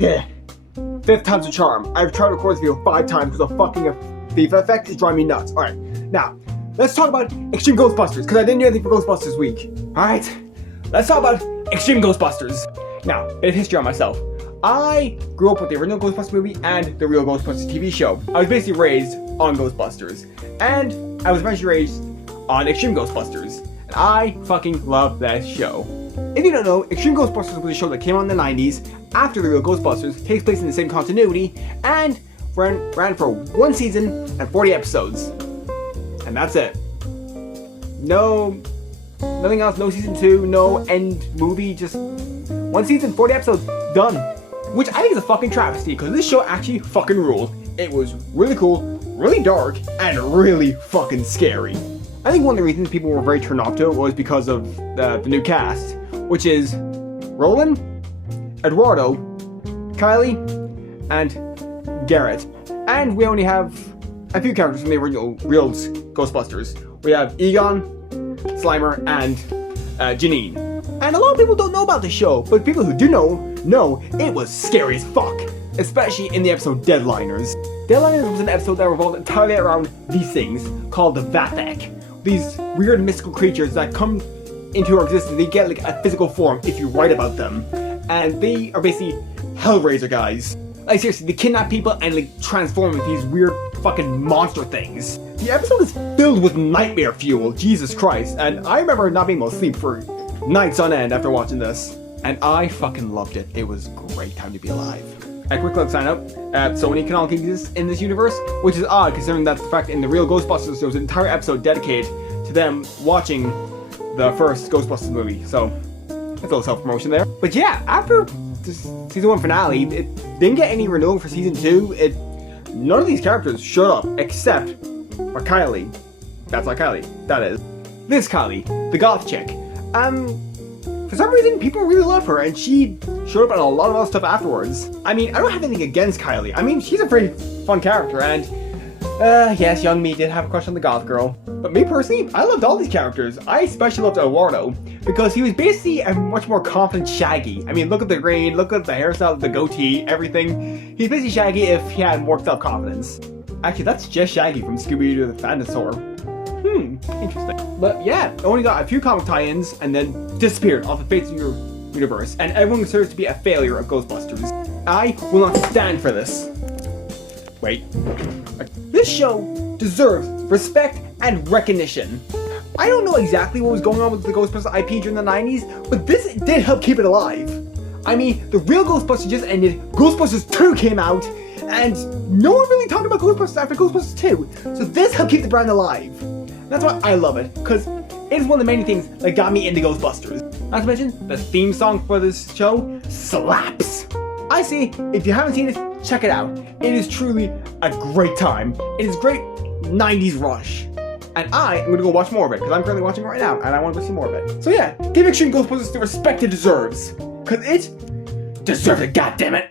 Yeah. Fifth time's a charm. I've tried to record this video 5 times because the fucking FIFA effect is driving me nuts. Alright, now, let's talk about Extreme Ghostbusters, because I didn't do anything for Ghostbusters week. Alright, let's talk about Extreme Ghostbusters. Now, a bit of history on myself. I grew up with the original Ghostbusters movie and the real Ghostbusters TV show. I was basically raised on Ghostbusters, and I was eventually raised on Extreme Ghostbusters. And I fucking love that show. If you don't know, Extreme Ghostbusters was a show that came out in the 90s after the real Ghostbusters, takes place in the same continuity, and ran for 1 season and 40 episodes. And that's it. No, nothing else, no season 2, no end movie, just 1 season, 40 episodes, done. Which I think is a fucking travesty, because this show actually fucking ruled. It was really cool, really dark, and really fucking scary. I think one of the reasons people were very turned off to it was because of the new cast, which is Roland, Eduardo, Kylie, and Garrett. And we only have a few characters from the original real Ghostbusters. We have Egon, Slimer, and Janine. And a lot of people don't know about the show, but people who do know it was scary as fuck. Especially in the episode Deadliners. Deadliners was an episode that revolved entirely around these things, called the Vathek. These weird mystical creatures that come into our existence. They get like a physical form if you write about them. And they are basically Hellraiser guys. Like seriously, they kidnap people and like transform into these weird fucking monster things. The episode is filled with nightmare fuel, Jesus Christ. And I remember not being able to sleep for nights on end after watching this. And I fucking loved it. It was a great time to be alive. A quick look sign up. Sony canonically exists in this universe, which is odd considering that the fact in the real Ghostbusters there was an entire episode dedicated to them watching the first Ghostbusters movie. So that's a little self-promotion there. But yeah, after the season 1 finale, it didn't get any renewal for season 2. None of these characters showed up except for Kylie. That's not Kylie. That is this Kylie, the goth chick. For some reason, people really love her, and she showed up in a lot of other stuff afterwards. I mean, I don't have anything against Kylie. I mean, she's a pretty fun character, and yes, young me did have a crush on the goth girl. But me personally, I loved all these characters. I especially loved Eduardo, because he was basically a much more confident Shaggy. I mean, look at the grade, look at the hairstyle, the goatee, everything. He's basically Shaggy if he had more self-confidence. Actually, that's just Shaggy from Scooby-Doo the Dinosaur. Interesting. But yeah, only got a few comic tie-ins and then disappeared off the face of your universe, and everyone considers it to be a failure of Ghostbusters. I will not stand for this. Wait. This show deserves respect and recognition. I don't know exactly what was going on with the Ghostbusters IP during the 90s, but this did help keep it alive. I mean, the real Ghostbusters just ended, Ghostbusters 2 came out, and no one really talked about Ghostbusters after Ghostbusters 2, so this helped keep the brand alive. That's why I love it, because it is one of the many things that got me into Ghostbusters. Not to mention, the theme song for this show slaps. I say, if you haven't seen it, check it out. It is truly a great time. It is great 90s rush. And I am going to go watch more of it, because I'm currently watching it right now, and I want to go see more of it. So yeah, give Extreme Ghostbusters the respect it deserves, because it deserves it, goddammit.